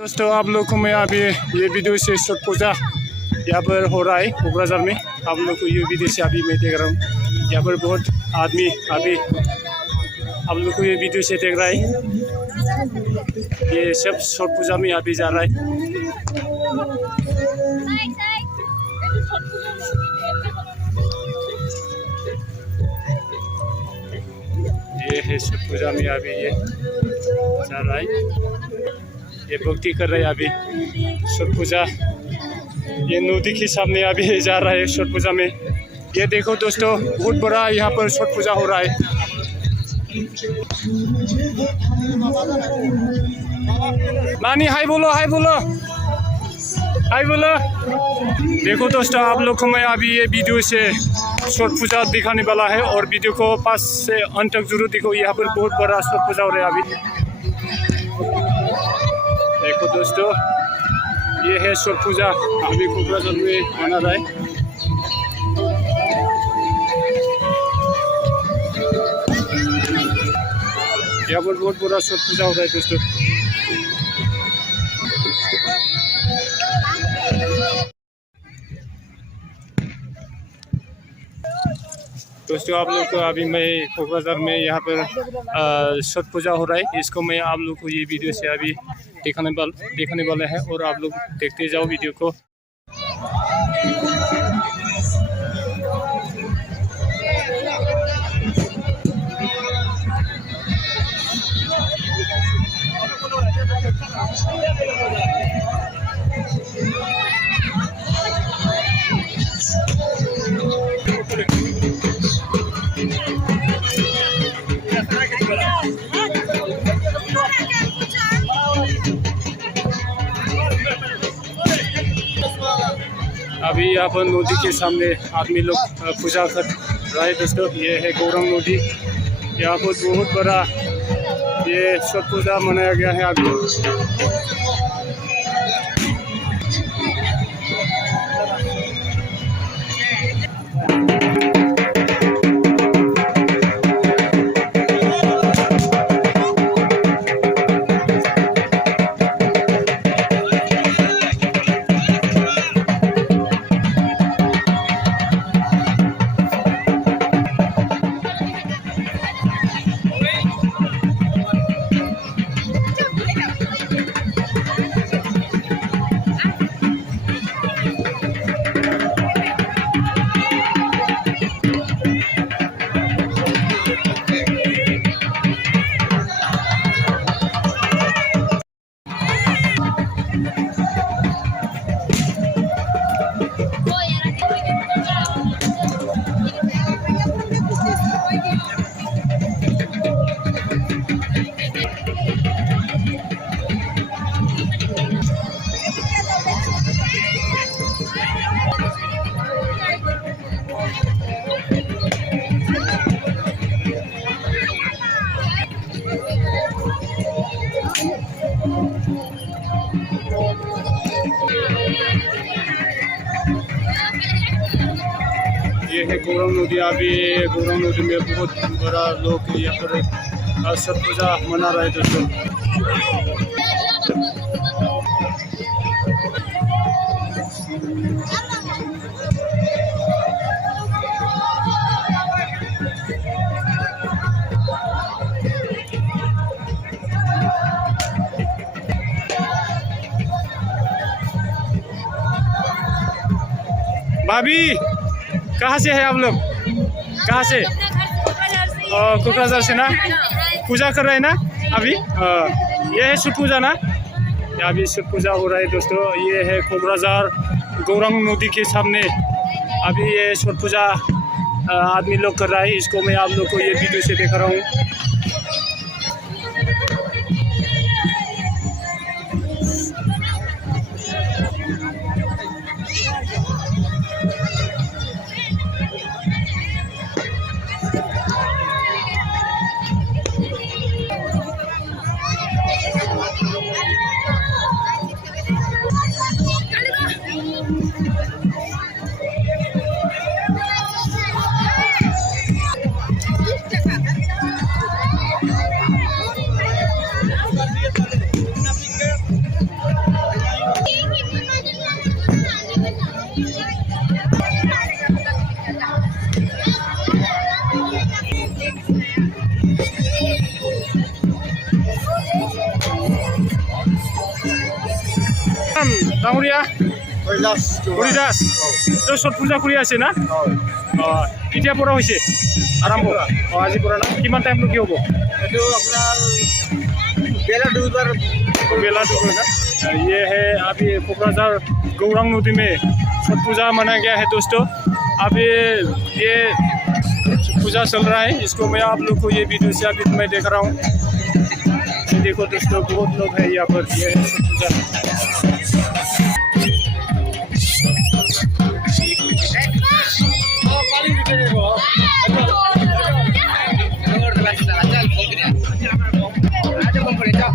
दोस्तों आप लोग को मैं अभी ये वीडियो से छठ पूजा यहाँ पर हो रहा है कokrajhar में। आप लोग को ये वीडियो से अभी मैं देख रहा हूँ, यहाँ पर बहुत आदमी अभी आप लोग को ये वीडियो से देख रहा है। ये सब छठ पूजा में अभी जा रहा है। ये है छठ पूजा में अभी ये जा रहा है, ये भक्ति कर रहे हैं अभी छठ पूजा। ये नदी के सामने अभी जा रहा है छठ पूजा में। ये देखो दोस्तों बहुत बड़ा यहाँ पर छठ पूजा हो रहा है। नानी हाय बोलो, हाय बोलो, हाय बोलो। देखो दोस्तों आप लोग को मैं अभी ये वीडियो से छठ पूजा दिखाने वाला है और वीडियो को पास से अंत तक जरूर देखो। यहाँ पर बहुत बड़ा छठ पूजा हो रहा है अभी। देखो दोस्तों ये है छठ पूजा अभी कokrajhar में मना रहा है। यहाँ पर बहुत बड़ा छठ पूजा हो रहा है दोस्तों। दोस्तों आप लोग को अभी मैं कokrajhar में यहाँ पर छठ पूजा हो रहा है, इसको मैं आप लोग को ये वीडियो से अभी दिखाने वाले हैं और आप लोग देखते जाओ वीडियो को। अभी यहाँ पर नदी के सामने आदमी लोग पूजा कर रहा है दोस्तों। ये है गौरंग नदी, यहाँ पर बहुत बड़ा ये छठ पूजा मनाया गया है अभी। ये है गौरंग नदी। अभी गौरंग नदी में बहुत बड़ा लोग यहाँ पर छठ पूजा मना रहे दोस्तों। भाभी कहाँ से है आप लोग? कहाँ से? कokrajhar से ना? पूजा कर रहे हैं ना अभी? ये है छठ पूजा ना? अभी छठ पूजा हो रहा है दोस्तों। ये है कokrajhar गौरंग नदी के सामने अभी ये छठ पूजा आदमी लोग कर रहा है। इसको मैं आप लोग को ये वीडियो से दिखा रहा हूँ। ডাঙৰীয়া হৰিদাস তো ছট পূজা কৰি আছে না কেতিয়াৰ পৰা হৈছে আৰম্ভ আজিৰ পৰা না কিমান টাইম কি হ'ব এইটো আপোনাৰ बेला दो ना ये है अभी कोकराझार गौरांग नदी में छठ पूजा मनाया गया है दोस्तों। अभी ये पूजा चल रहा है, इसको मैं आप लोग को ये वीडियो से अभी मैं देख रहा हूँ। देखो दोस्तों बहुत लोग हैं यहाँ पर, ये है छठ पूजा।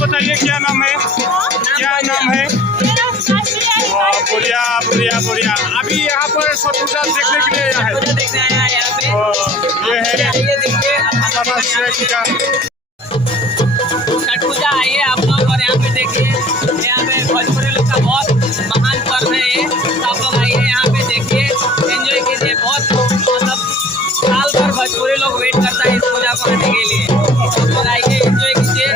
बताइए क्या नाम है, क्या नाम है? बढ़िया बढ़िया बढ़िया। अभी यहाँ पर छठ पूजा देखने के लिए आया है। ये है हमारा श्रेष्ठ छठ पूजा आइए आप लोग और यहाँ पे देखिए, यहाँ पे भोजपुरी लोग का बहुत महान पर्व है ये। तो आप लोग आइए यहाँ पे देखिए, एंजॉय कीजिए। बहुत मतलब साल भर भोजपुरी लोग वेट करता है इस पूजा को करने के लिए। आप लोग आइए, एंजॉय कीजिए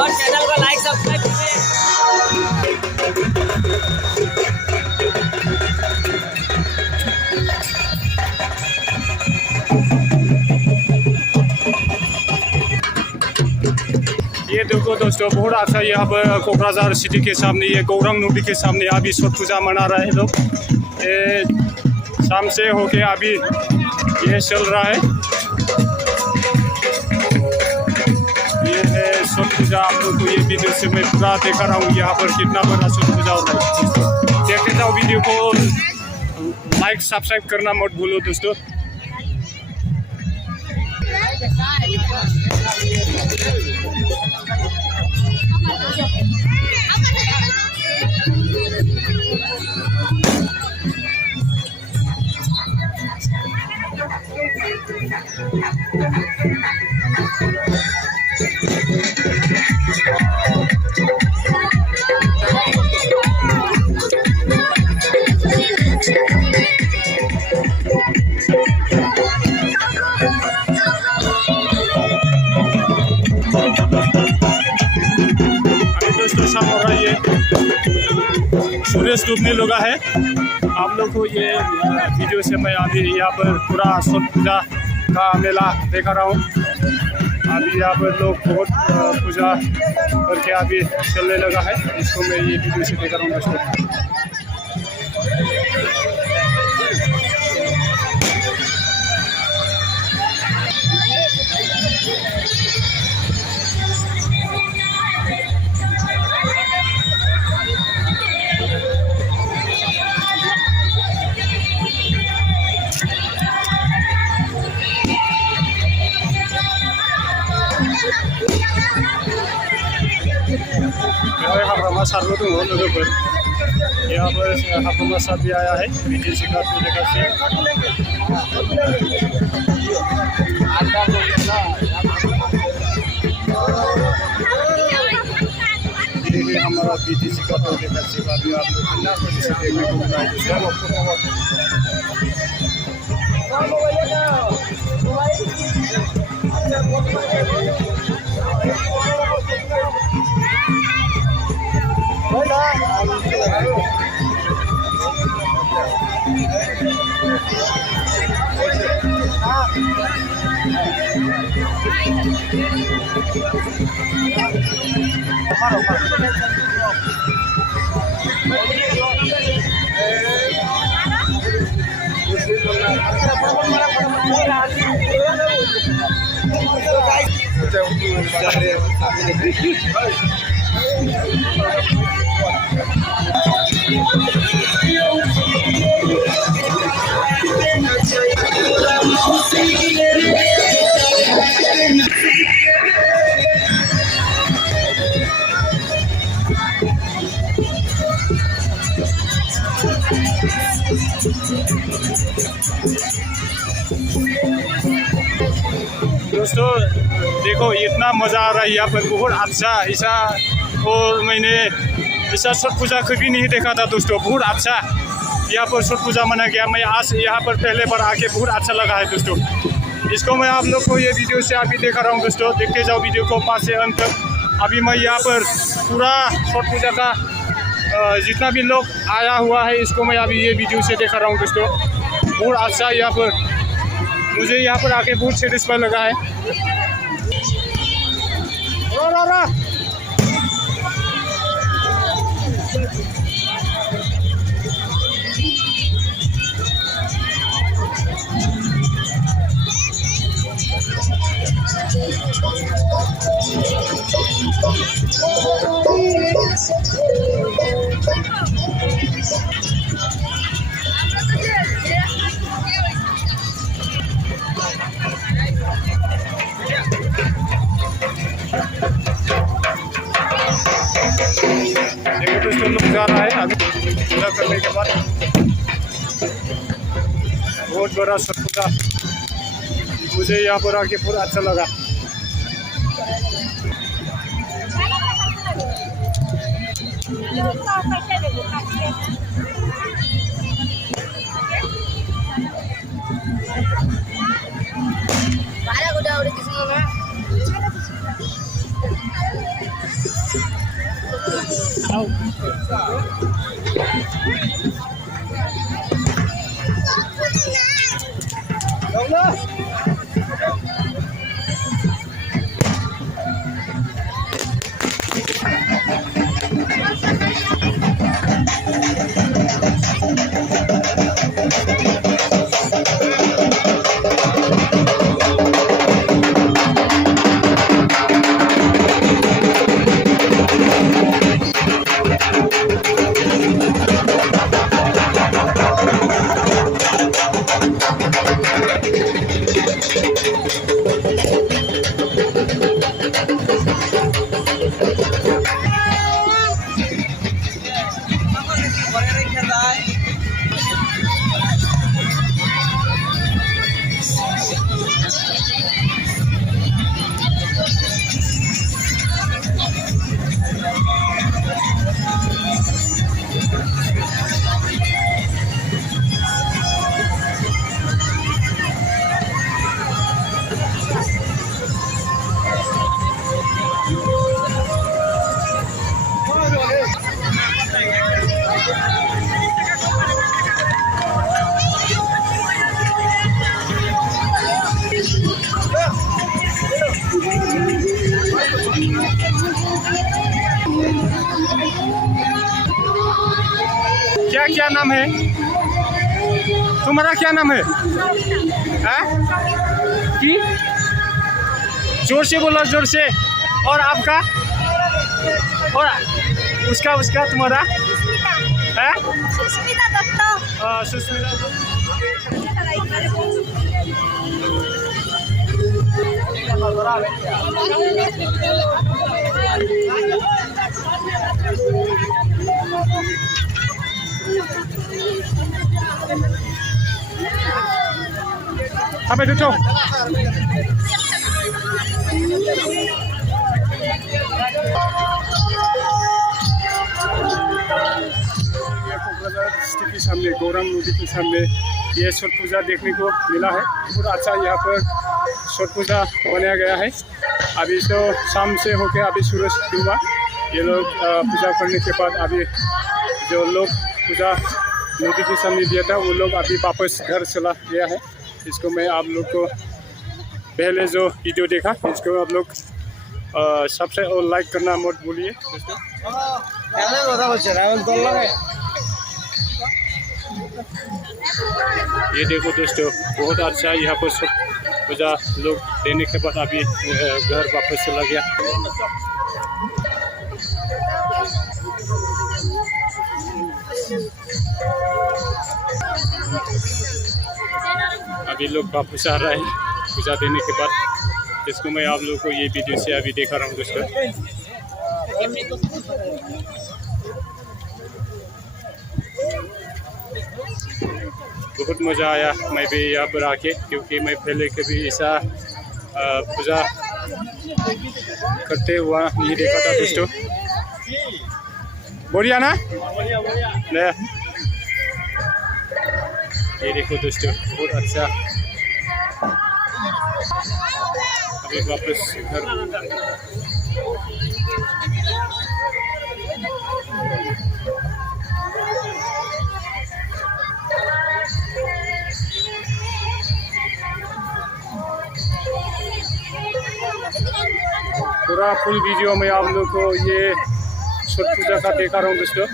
और चैनल को लाइक सब्सक्राइब कीजिए। ये देखो दोस्तों बहुत अच्छा, यहाँ पर कोकराझार सिटी के सामने, ये गौरांग नदी के सामने अभी छठ पूजा मना रहे हैं लोग। ये शाम से होके अभी ये चल रहा है। ये है छठ पूजा। आप लोग को ये वीडियो से मैं पूरा दिखा रहा हूँ यहाँ पर कितना बड़ा छठ पूजा होता है। देखते जाओ वीडियो को, लाइक सब्सक्राइब करना मत भूलो दोस्तों। आसाम और ये सुरेश डूबने लगा है। आप लोग को ये वीडियो से मैं अभी यहाँ पर पूरा छठ पूजा का मेला देखा रहा हूँ। अभी यहाँ पर लोग बहुत पूजा करके अभी चलने लगा है। इसको मैं ये वीडियो से देखा रहा हूँ दोस्तों। हाग्रामा सारबो दङ लोगोफोर। यहाँ पर हाग्रामा सार भी आया है बीटीसी का लेकर से। ये हमारा बीटीसी का लेकर से बाद में आप लोग देखने को मिला है। दोस्तों देखो इतना मज़ा आ रहा है यहाँ पर, बहुत अच्छा। ऐसा और मैंने ऐसा छठ पूजा कभी नहीं देखा था दोस्तों। बहुत अच्छा यहाँ पर छठ पूजा मना गया। मैं आज यहाँ पर पहले बार आके बहुत अच्छा लगा है दोस्तों। इसको मैं आप लोग को ये वीडियो से अभी देखा रहा हूँ दोस्तों। देखते जाओ वीडियो को 5 से अंत तक। अभी मैं यहाँ पर पूरा छठ पूजा का जितना भी लोग आया हुआ है इसको मैं अभी ये वीडियो से देखा रहा हूँ दोस्तों। बहुत अच्छा यहाँ पर, मुझे यहाँ पर आके बहुत सेटिस्फाई लगा है। देखो दोस्तों लोग जा रहा है अभी पूजा करने के बाद। बहुत बड़ा छठ पूजा, मुझे यहाँ पर आके पूरा अच्छा लगा। क्या नाम है? तुम्हारा क्या नाम है? हाँ? की? जोर से बोलो, जोर से। और आपका? और उसका तुम्हारा? है? Sushmita Dutt. Sushmita. Sampai duduk. District के सामने गौरंग नदी के सामने ये छठ पूजा देखने को मिला है। बहुत अच्छा यहाँ पर छठ पूजा बनाया गया है। अभी तो शाम से होकर अभी सूरज डूबा। ये लोग पूजा करने के बाद अभी जो लोग पूजा नदी के सामने दिया था वो लोग अभी वापस घर चला गया है। इसको मैं आप लोग को पहले जो वीडियो देखा इसको आप लोग सबसे और लाइक करना मत भूलिए। ये देखो दोस्तों, बहुत अच्छा यहाँ पर सब पूजा लोग देने के बाद अभी घर वापस चला गया। अभी लोग वापस आ रहे हैं पूजा देने के बाद। इसको मैं आप लोगों को ये वीडियो से अभी दिखा रहा हूँ दोस्तों। बहुत मज़ा आया मैं भी यहाँ पर आके, क्योंकि मैं पहले कभी ऐसा पूजा करते हुआ नहीं देखा था दोस्तों। बढ़िया ना? ये देखो दोस्तों, बहुत अच्छा। अभी वापस घर। पूरा फुल वीडियो में आप लोग को ये छठ पूजा का दिखा रहा हूँ दोस्तों।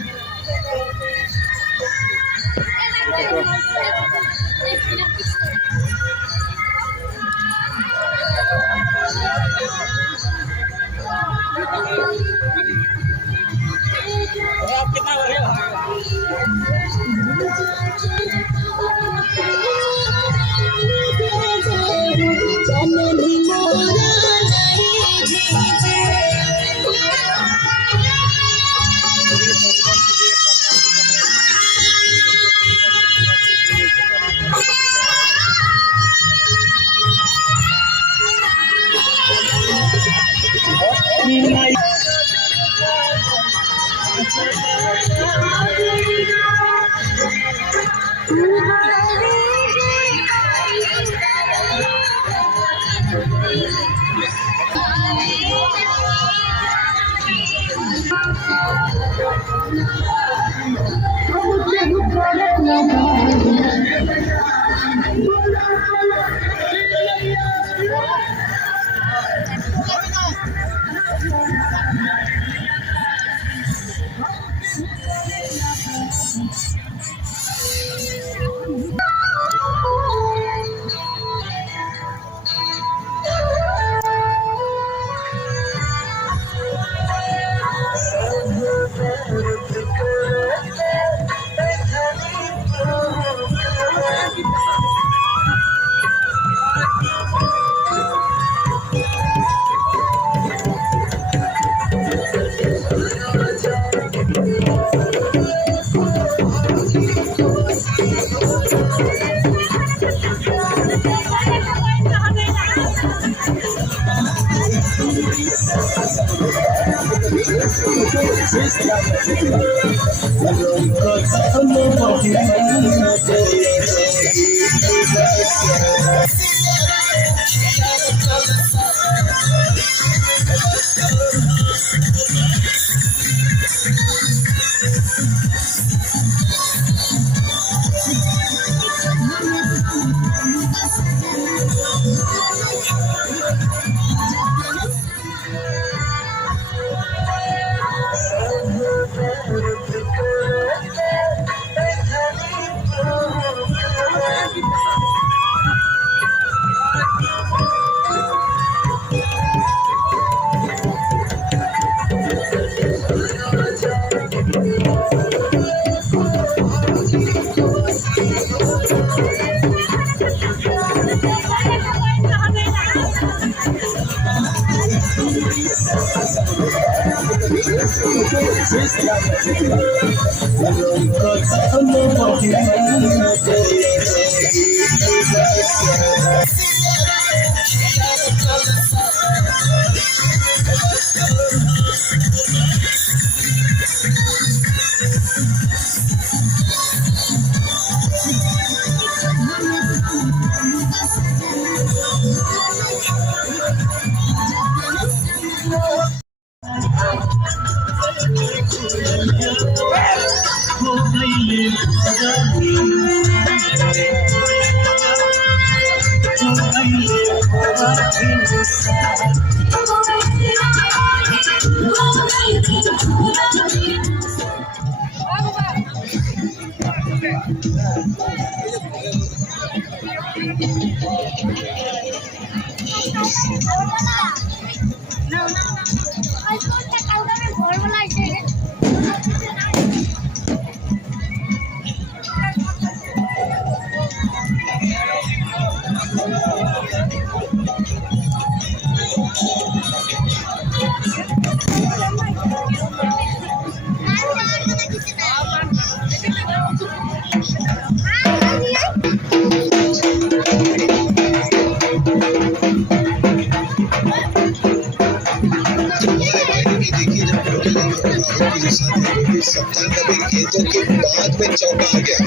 खेतों के बाद में चौंका गया।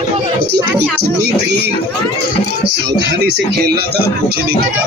मतलब इतनी भी सावधानी से खेलना था मुझे नहीं पता।